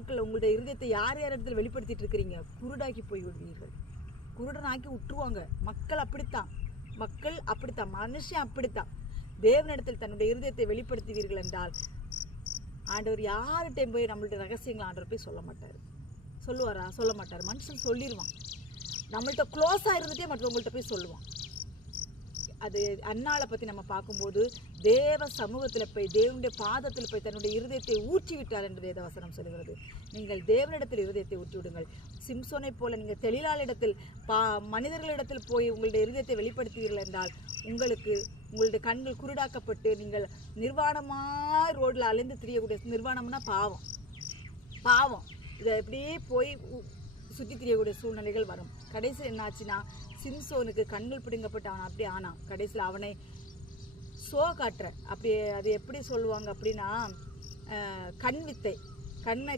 நாட்களில் உங்களுடைய இருதயத்தை யார் யார் இடத்துல வெளிப்படுத்திட்டு இருக்கிறீங்க? குருடாக்கி போய் விடுவீர்கள். குருடனாக்கி விட்டுருவாங்க மக்கள் அப்படித்தான். மக்கள் அப்படித்தான். மனுஷன் அப்படித்தான். தேவனிடத்தில் தன்னுடைய இருதயத்தை வெளிப்படுத்துவீர்கள் என்றால் ஆண்டவர் யார்கிட்டையும் போய் நம்மளுடைய ரகசியங்களை ஆண்டவர் போய் சொல்ல மாட்டார். சொல்லுவாரா? சொல்ல மாட்டார். மனுஷன் சொல்லிடுவான் நம்மள்கிட்ட க்ளோஸாக இருந்துகிட்டே மற்றவங்கள்ட்ட போய் சொல்லுவான். அது அன்னாளை பற்றி நம்ம பார்க்கும்போது தேவ சமூகத்தில் போய் தேவனுடைய பாதத்தில் போய் தன்னுடைய இருதயத்தை ஊற்றி விட்டார் என்று வேதவசனம் சொல்கிறது நீங்கள் தேவனிடத்தில் இருதயத்தை ஊற்றி விடுங்கள். சிம்சோனை போல நீங்கள் தெளிலாளிடத்தில் பா மனிதர்களிடத்தில் போய் உங்களுடைய இருதயத்தை வெளிப்படுத்துவீர்கள் என்றால் உங்களுக்கு உங்களுடைய கண்கள் குருடாக்கப்பட்டு நீங்கள் நிர்வாணமாக ரோட்டில் அலைந்து திரியக்கூடிய நிர்வாணம்னா பாவம். பாவம். இதை எப்படியே போய் சுற்றி தெரியக்கூடிய சூழ்நிலைகள் வரும். கடைசியில் என்னாச்சுன்னா சிம்சோனுக்கு கண்கள் பிடுங்கப்பட்டு அவன் அப்படி ஆனான். கடைசியில் அவனை சோ காட்டுற. அப்படி அது எப்படி சொல்லுவாங்க அப்படின்னா கண் வித்தை. கண்ணை